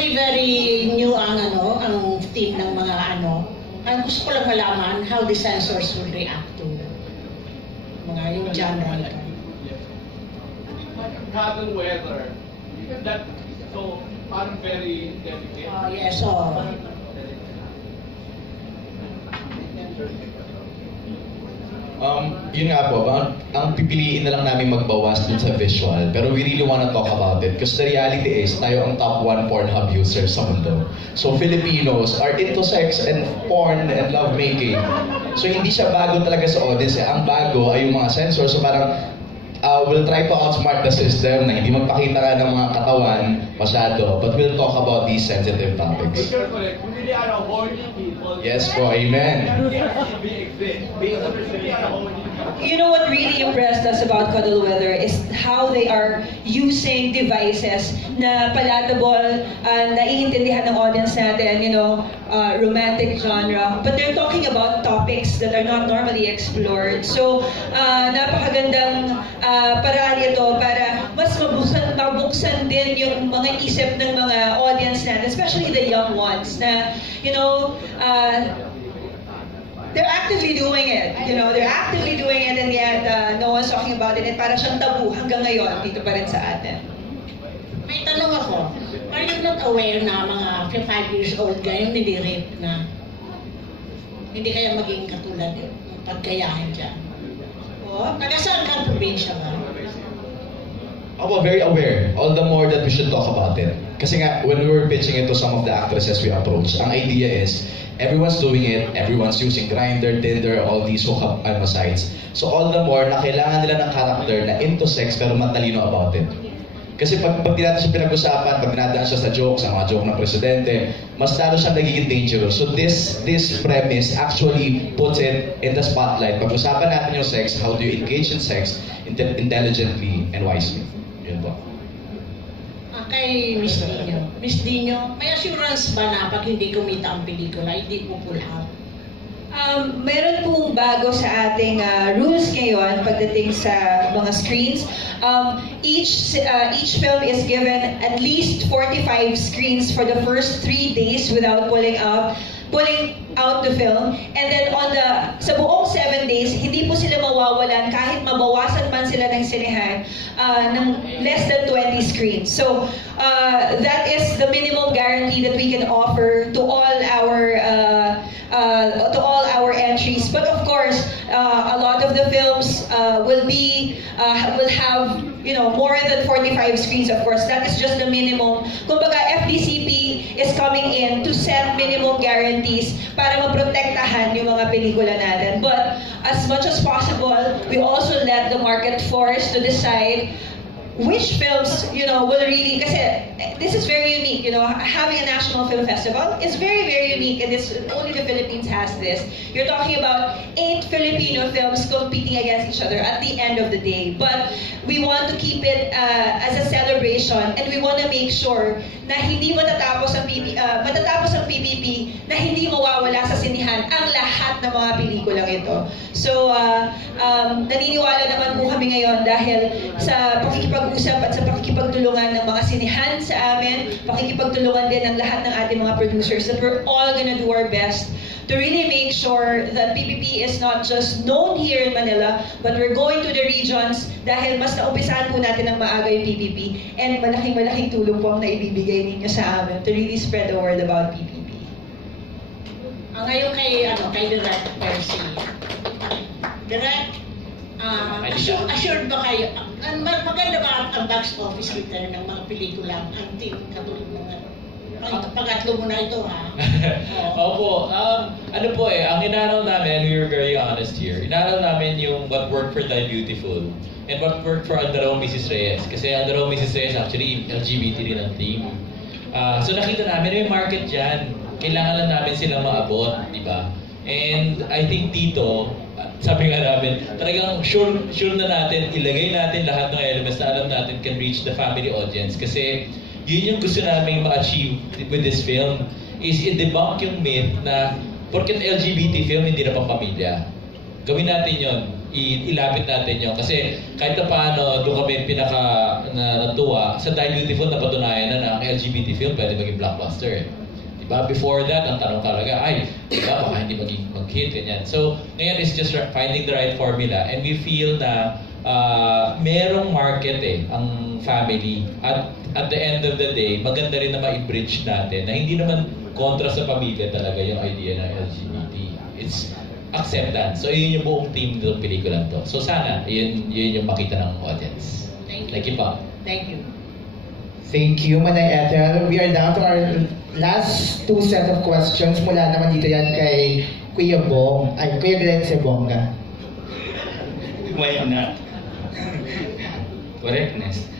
very, very new ang team ng mga Ang gusto ko lang malaman how the censors will react to mga yung genre nito. Cuddle weather. That, so, parang very delicate. Yes, so, Yun nga po, ang pipiliin na lang namin magbawas dun sa visual, pero we really wanna talk about it because the reality is, tayo ang top 1 Pornhub user sa mundo. So Filipinos are into sex and porn and lovemaking. So hindi siya bago talaga sa audience. Ang bago ay yung mga censors. So parang, we'll try to outsmart the system na hindi magpakita ka ng mga katawan masyado, but we'll talk about these sensitive topics. But you're correct. We really are a horny people. Yes po, amen. We exist. We are a horny people. You know what really impressed us about Cuddle Weather is how they are using devices na palatable, naiintindihan ng audience natin, romantic genre, but they're talking about topics that are not normally explored. So, napakagandang paraan ito para mas mabuksan din yung mga isip ng mga audience natin, especially the young ones, na, they're actively doing it. They're actively doing it, and yet no one's talking about it. And para siyang tabu hanggang ngayon dito pa rin sa atin. may tanong ako. Are you not aware na mga 5 years old kayo nilirape na? Hindi kaya maging katulad yun, pagkayahin dyan. Nagasaan ka probinsya ba? Ako, very aware. All the more that we should talk about it. Kasi nga, when we were pitching it to some of the actresses we approached, ang idea is, everyone's doing it, everyone's using Grindr, Tinder, all these hookup sites. So all the more na kailangan nila ng character na into sex pero matalino about it. Kasi pag natin siya pinag-usapan, pag dinadaan siya sa jokes, ang mga joke ng presidente, mas lalo siyang nagiging dangerous. So this premise actually puts it in the spotlight. Pag-usapan natin yung sex, how do you engage in sex intelligently and wisely. Yun po. Kay Miss Dino. Miss Dino, may assurance ba na pag hindi kumita ang pelikula, hindi po pull out? Meron pong bago sa ating rules ngayon pagdating sa mga screens. Each film is given at least 45 screens for the first 3 days without pulling out the film, and then sa buong 7 days, hindi po sila mawawalan kahit mabawasan man sila ng sinehan ng less than 20 screens. So that is the minimum guarantee that we can offer to all our entries. But of course, a lot of the films will have more than 45 screens. Of course, that is just the minimum. Kumbaga, FDCP is coming in to set minimum guarantees para maprotektahan yung mga pelikula natin. But as much as possible, we also let the market force to decide which films, will really, kasi this is very unique, having a national film festival is very, very unique, and only the Philippines has this. You're talking about 8 Filipino films competing against each other at the end of the day. But we want to keep it as a celebration, and we want to make sure na hindi matatapos ang PPP na hindi mawawala sa sinihan ang lahat ng mga pelikulang ito. So, naniniwala naman po kami ngayon dahil sa pakikipag-usap at sa pakikipagtulungan ng mga sinihan sa amin, pakikipagtulungan din ng lahat ng ating mga producers, that we're all gonna do our best to really make sure that PPP is not just known here in Manila, but we're going to the regions dahil mas naumpisahan po natin ng maaga yung PPP, and malaking tulong po ang naibibigay ninyo sa amin to really spread the word about PPP. Ngayon kay Direct Percy. Direct, assured ba kayo, maganda ba ang box office return ng mga pelikula, ang team katulad mo nga? Pangatlo mo na ito, ha? Opo. Ang inaraw namin, we were very honest here, inaraw namin yung what worked for Die Beautiful and what worked for Andaraw Mrs. Reyes. Kasi Andaraw Mrs. Reyes actually LGBT rin ang team. So nakita namin may market dyan. Kailangan lang namin silang maabot, di ba? And I think dito, sabi nga namin, talagang sure na natin, ilagay natin lahat ng elements na alam natin can reach the family audience. Kasi yun yung gusto namin ma-achieve with this film, is i-debunk yung myth na porket LGBT film, hindi na pang pamilya. Gawin natin yun. ilapit natin yun. Kasi kahit na paano, doon kami natuwa. Sa Die Beautiful, napatunayan na ang LGBT film pwede maging blockbuster. Diba? Before that, ang tanong talaga, diba, baka hindi mag-hit, ganyan. So, ngayon is just finding the right formula. And we feel na merong market ang family. At the end of the day, maganda rin na ma-bridge natin na hindi naman kontra sa pamilya talaga yung idea ng LGBT. It's acceptance. So, yun yung buong team ng pelikula to. So, sana, yun yung makita ng audience. Thank you. Thank you. Thank you, Manay Ethel. We are down to our last two set of questions. Mula naman dito yan kay Kuya Glenn Sebonga. Why not? Correctness.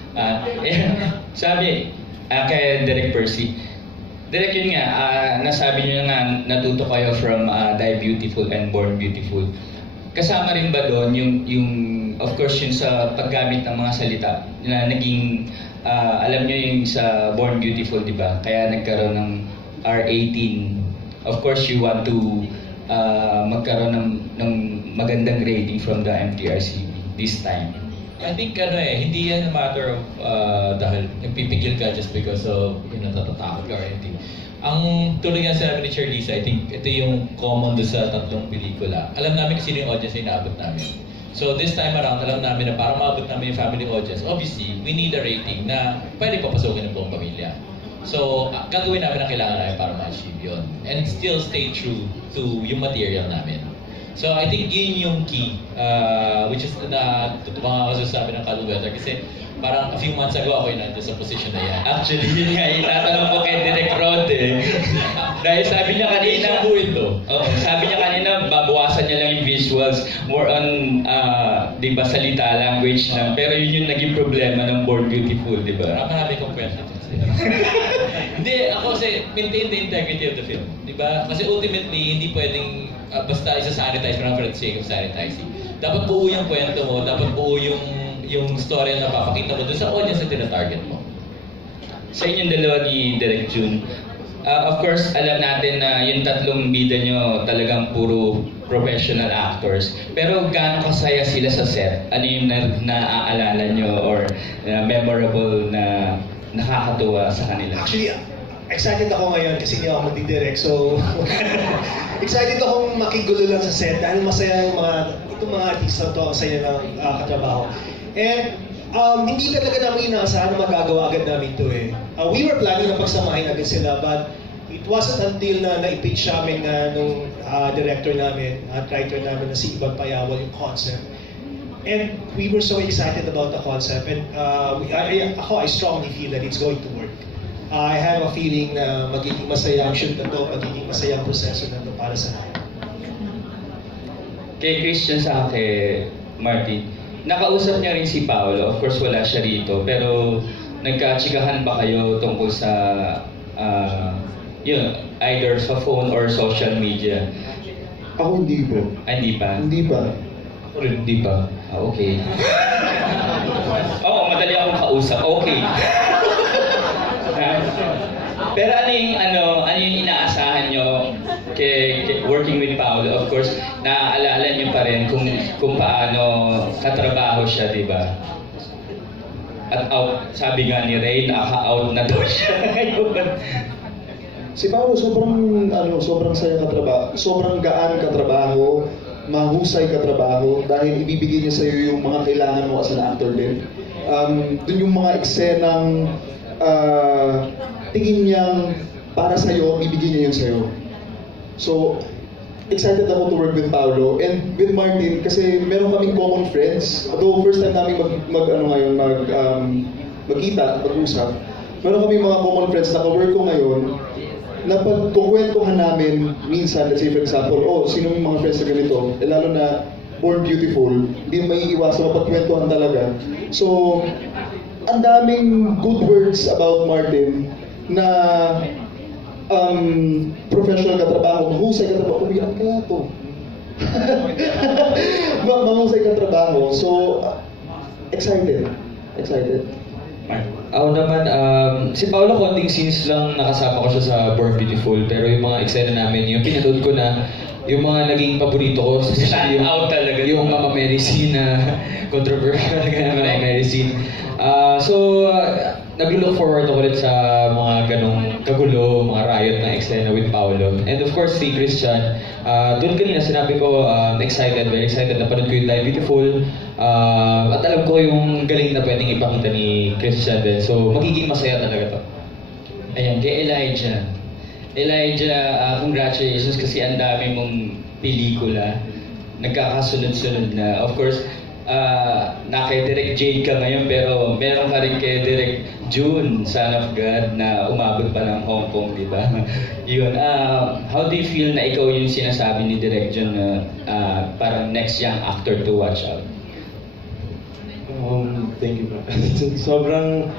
Sabi kay Direk Percy, Direk, yun nga, nasabi niyo nga natuto kayo from Die Beautiful and Born Beautiful. Kasama rin ba doon yung of course yung sa paggamit ng mga salita na naging alam niyo yung sa Born Beautiful, di ba? Kaya nagkaroon ng R18. Of course, you want to magkaroon ng magandang rating from the MTRCB this time. I think hindi yan a matter of dahil nagpipigil ka just because of natatakot ka or anything. Ang tuloy nga sinabi ni Chair Lisa, I think ito yung common doon sa tatlong pelikula. Alam namin kasi sino yung audience na inaabot namin. So this time around, alam namin na para maabot namin yung family audience, obviously, we need a rating na pwede papasukin ng buong pamilya. So, gagawin namin ang kailangan namin para ma-achieve yun. And still stay true to yung material namin. So, I think yun yung key, which is na tutupang ako sabi ng Kalu Weather kasi parang a few months ago ako yun nandun sa position na yan. Actually, yun nga, itatanong ko kay Direk Rod Dahil sabi niya kanina, sabi niya kanina, babawasan niya lang yung visuals, more on, di ba, salita, language lang. Pero yun yung naging problema ng Born Beautiful, di ba? Marami kong question. Hindi, ako kasi maintain the integrity of the film. Di ba? Kasi ultimately, hindi pwedeng basta isa-sanitize mo lang for the sake of sanitizing. Dapat buo yung kwento mo, dapat buo yung story na napapakita mo doon sa audience na tina-target mo. Sa inyong dalawa ni Direk June, of course, alam natin na yung tatlong bida nyo talagang puro professional actors. Pero gaano kasaya sila sa set? Ano yung naaalala nyo or memorable na nakakatuwa sa kanila? Actually, excited ako ngayon kasi hindi ako magdidirect. So, excited akong makigulo lang sa set dahil masaya yung itong mga artista to, ang saya ng katrabaho. And hindi talaga namin inaasahan na magagawa agad namin ito eh. We were planning na pagsamahin agad sila, but it wasn't until na na-pitch namin nung director namin at writer namin na si Ivan Payawal yung concept. And we were so excited about the concept, and I strongly feel that it's going to work. I have a feeling na magiging masaya ang shoot na to, magiging masaya ang proseso na to para sa lahat. Kay Christian sa kay Martin, nakausap niya rin si Paolo. Of course, wala siya rito. Pero nagkatsikahan ba kayo tungkol sa yun, either sa phone or social media? Ako hindi po. Hindi pa? Hindi pa. Ako rin hindi pa. Okay. Oo, madali akong kausap. Okay. Pero ano yung inaasahan nyo kay working with Paolo? Of course, naaalala nyo pa rin kung paano katrabaho siya, di ba? At out, sabi nga ni Ray, naka-out na daw siya ngayon. Si Paolo sobrang saya katrabaho, sobrang gaan katrabaho, mahusay katrabaho dahil ibibigay niya sa iyo yung mga kailangan mo as an actor din. Dun yung mga eksenang tingin niyang para sa iyo, ibigay niya yun sa iyo. So, excited ako to work with Paolo and with Martin kasi meron kaming common friends. Although first time namin mag-usap. Meron kaming mga common friends na ka-work ko ngayon na pagkukwentuhan namin minsan, let's say for example, sino yung mga friends na ganito, lalo na Born Beautiful, hindi may iwasan mapagkwentuhan talaga. So, ang daming good words about Martin na professional katrabaho, mahusay katrabaho, umiyak kaya to. Mahusay katrabaho. So, excited. Ako naman, si Paolo konting scenes lang nakasama ko siya sa Born Beautiful, pero yung mga eksena namin, yung pinanood ko na, yung mga naging paborito ko, especially yung, Out talaga. yung Mama Mary scene na controversial talaga na Mama Mary scene. Nag-look forward ako ulit sa mga ganong kagulo, mga riot na eksena with Paolo. And of course, si Christian, doon kanina sinabi ko, very excited na panood ko yung Die Beautiful. At alam ko yung galing na pwedeng ipakita ni Christian din. So, magiging masaya talaga to. Ayan, kay Elijah. Elijah, congratulations kasi ang dami mong pelikula. Nagkakasunod-sunod na. Of course, na kay Direk Jade ka ngayon, pero meron ka rin kay Direk June, Son of God, na umabot pa ng Hong Kong, di ba? Yun. How do you feel na ikaw yung sinasabi ni Direk June na parang next young actor to watch out? Thank you. Sobrang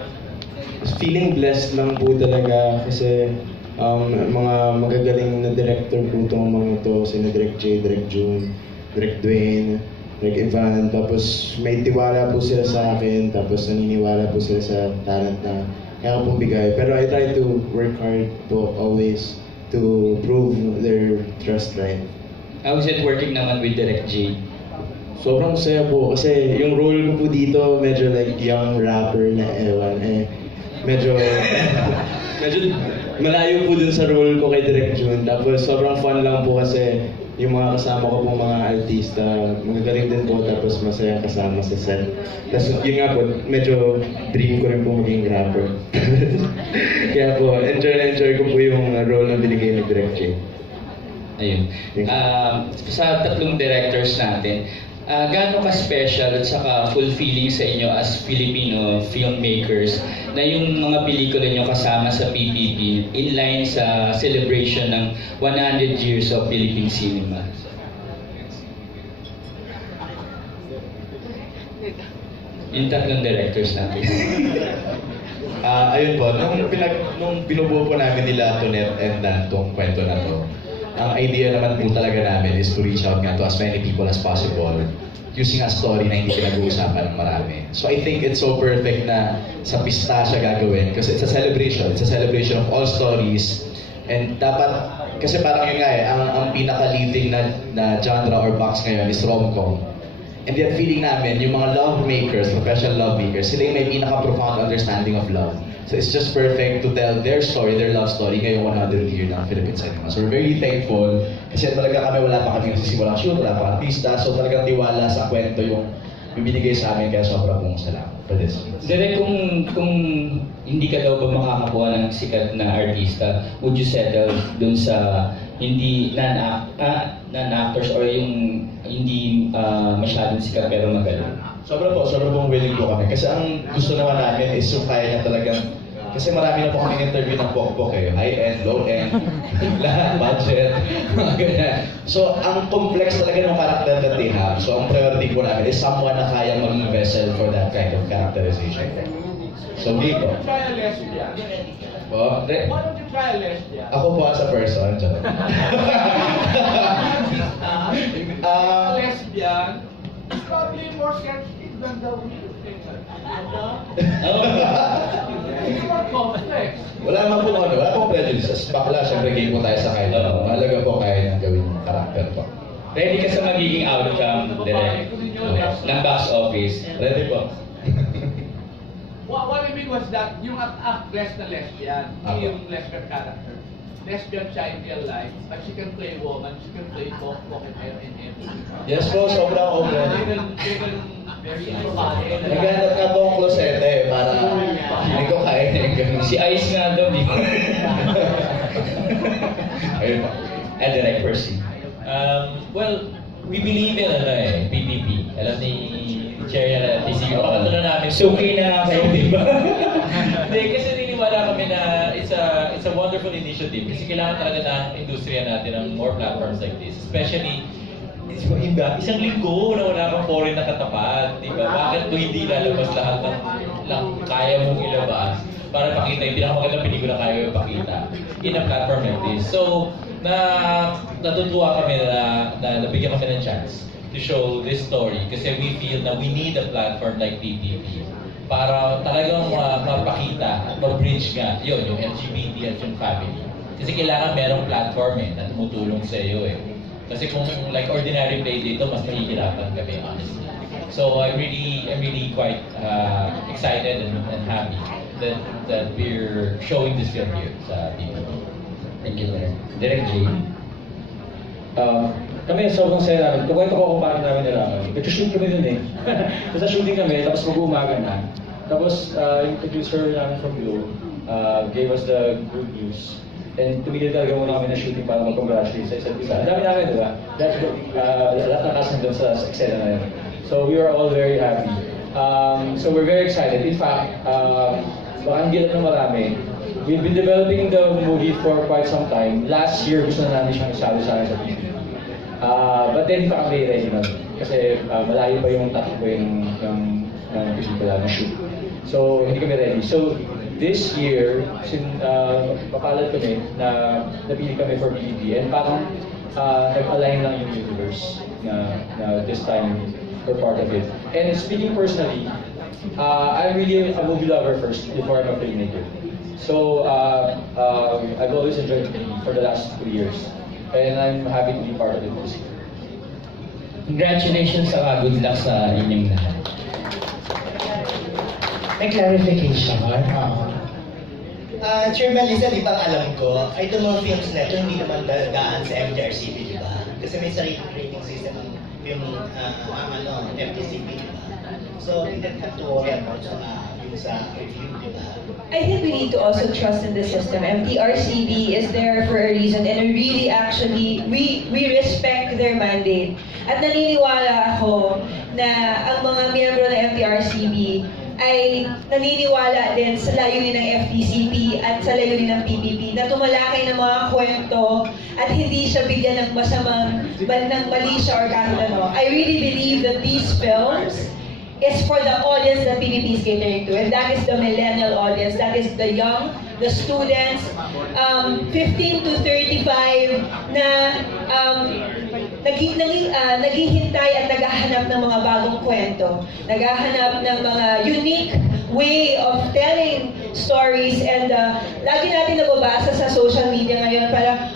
feeling blessed lang po talaga kasi mga magagaling na director po itong mga to, sina Direk J, Direk June, Direk Dwayne, Direk Ivan, tapos may tiwala po sila sa akin, tapos naniniwala po sila sa talent na kaya ko pong bigay. Pero I try to work hard po always to prove their trust, right? How is it working naman with Direk J? Sobrang saya po kasi yung role ko po dito medyo like young rapper na ewan medyo malayo po dun sa role ko kay Direk June. Tapos sobrang fun lang po kasi yung mga kasama ko pong mga artista magagaling din po tapos masaya kasama sa set. Tapos yun nga po, medyo dream ko rin po maging rapper. Kaya po, enjoy ko po yung role na binigay ni Direk J. Ayun. Sa tatlong directors natin, gaano ka-special at saka fulfilling sa inyo as Filipino filmmakers na yung mga pelikula nyo kasama sa PPP in line sa celebration ng 100 years of Philippine cinema? Yung tatlong directors natin. Ayun po, nung binubuo po namin nila Tonet and Dan tong kwento na to, ang idea naman po talaga namin is to reach out nga to as many people as possible using a story na hindi pinag-uusapan ng marami. So I think it's so perfect na sa pista siya gagawin kasi it's a celebration. It's a celebration of all stories. And dapat, kasi parang yun nga ang pinaka-leading na genre or box ngayon is rom-com. And yet feeling namin, yung mga love makers, professional love makers, sila yung may pinaka-profound understanding of love. So it's just perfect to tell their story, their love story ngayong 100 year ng Philippine cinema. So we're very thankful kasi talaga kami wala pa kami nagsisimulang shoot, wala pa artista. So talagang tiwala sa kwento yung binigay sa amin kaya sobrang pong salamat for this. Direk, kung hindi ka daw ba makakakuha ng sikat na artista, would you settle dun sa hindi non-actors or yung hindi masyadong sikat pero magaling? Sobrang pong willing po kami. Kasi ang gusto naman namin is yung kaya niya talagang, kasi marami na po kami interview ng pokpok high-end, low-end, lahat, budget, mga ganyan. So, ang complex talaga ng character that they have. So, ang priority po namin is someone na kaya maging vessel for that kind of characterization. So, Why dito. don't you try a lesbian? Po, Why don't you try a lesbian? ako po as a person, dyan. A lesbian is probably more sensitive than the women. It's more complex. Wala naman po wala pong prejudices. Bakla, syempre game po tayo sa kaya. Mahalaga po kaya niyang gawin yung character po. Ready ka sa magiging outcome, Direk, ng box office? Ready po. What I mean was that yung actress na lesbian, yung lesbian character. Lesbian siya in real life, but she can play woman, she can play both and everything. Yes po, sobrang open. Given very inspired. Naghanap nga po ang klosete para hindi ko kaya yung ganun. Si Ice nga daw, di ba? Ayun po. Direk Percy. Well, we believe in PPP. Alam ni Chair na TCU. Pakatunan namin. Suki na nga kayo, di ba? Hindi, kasi niniwala kami na it's a wonderful initiative kasi kailangan talaga ng industriya natin ng more platforms like this. Especially, isang linggo na wala kang foreign na katapat, di ba? Bakit kung hindi lalabas lahat ng kaya mong ilabas para pakita yung pinakamagandang pelikula kaya mong pakita in a platform like this. So, natutuwa kami na nabigyan kami ng chance to show this story kasi we feel na we need a platform like PPP para talagang mapakita at ma-bridge nga yun, yung LGBT at yung family. Kasi kailangan merong platform na tumutulong sa iyo Kasi kung like ordinary play dito, mas mahihirapan kami honestly. So I'm really quite excited and happy that we're showing this film here sa TV. Thank you, Direk J. Kami, sobrang saya namin. Kukwento ko kung paano namin nalaman. Nag-shoot kami dun Basta shooting kami, tapos mag-uumaga na. Tapos, yung producer namin from Glow gave us the good news. And tumigil talaga muna kami na shooting para mag-congratulate sa isa't isa. Ang dami namin, di ba? Lahat ng cast nandun sa eksena na yun. So, we are all very happy. So, we're very excited. In fact, baka ang gilat ng marami, we've been developing the movie for quite some time. Last year, gusto na namin siyang isali sa akin sa TV. But then, pa kami ready nun. Kasi malayo pa yung takbo ng pelikula na shoot. So, hindi kami ready. So, this year, papalad kami na napili kami for PBB. And parang nag-align lang yung universe na this time we're part of it. And speaking personally, I'm really a movie lover first before I'm a filmmaker. So, I've always enjoyed TV for the last 2 years. And I'm happy to be part of it this year. Congratulations sa good luck sa inyong lahat. May clarification. Chairman Lisa, di ba alam ko, itong mga films na ito hindi naman daan sa FDRCP, di ba? Kasi may sarili rating system ang film, FDCP, di ba? So, we don't have to worry about yung sa review, di ba? I think we need to also trust in the system. MTRCB is there for a reason, and we really actually, we respect their mandate. At naniniwala ako na ang mga miyembro ng MTRCB ay naniniwala din sa layunin ng FDCP at sa layunin ng PBB na tumalakay ng mga kwento at hindi siya bigyan ng masamang, ng mali siya or kahit ano. I really believe that these films is for the audience that PBB is catering to, and that is the millennial audience, that is the young, the students, 15 to 35 na naghihintay at naghahanap ng mga bagong kwento, naghahanap ng mga unique way of telling stories, and lagi natin nababasa sa social media ngayon para,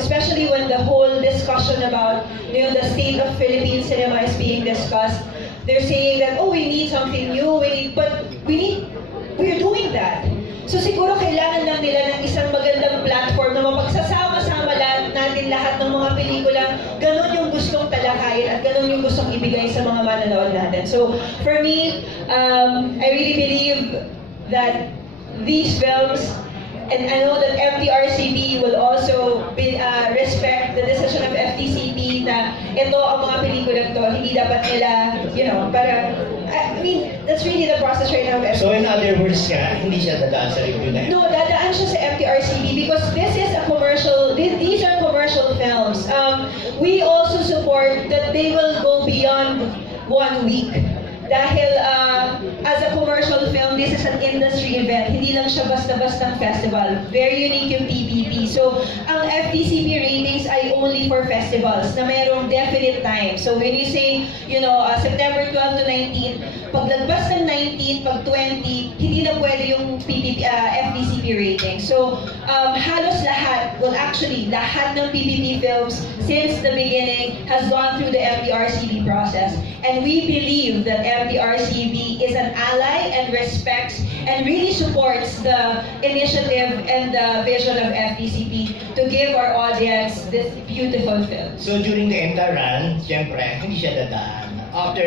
especially when the whole discussion about the state of Philippine cinema is being discussed, they're saying that, we need something new, we're doing that. So siguro kailangan lang nila ng isang magandang platform na mapagsasama-sama natin lahat ng mga pelikula, ganun yung gustong talakayin at ganun yung gustong ibigay sa mga manonood natin. So for me, I really believe that these films, and I know that MTRCB will also respect the decision of FTCP na ito ang mga pelikula to, hindi dapat nila, that's really the process right now of FTCP. So in other words hindi siya dadaan sa review na No, dadaan siya sa MTRCB because this is a commercial, these are commercial films. We also support that they will go beyond 1 week. Dahil as a commercial film, this is an industry event. Hindi lang siya basta-bastang festival. Very unique yung PBB. So, ang FDCP ratings ay only for festivals na mayroong definite time. So, when you say, September 12 to 19, pag lagpas ng 19, pag 20, hindi na pwede yung FDCP rating. So, halos lahat, lahat ng PBB films since the beginning has gone through the MTRCB process. And we believe that MTRCB is an ally and respects and really supports the initiative and the vision of FDCP to give our audience this beautiful film. So during the entire run, siyempre, hindi siya dadaan. After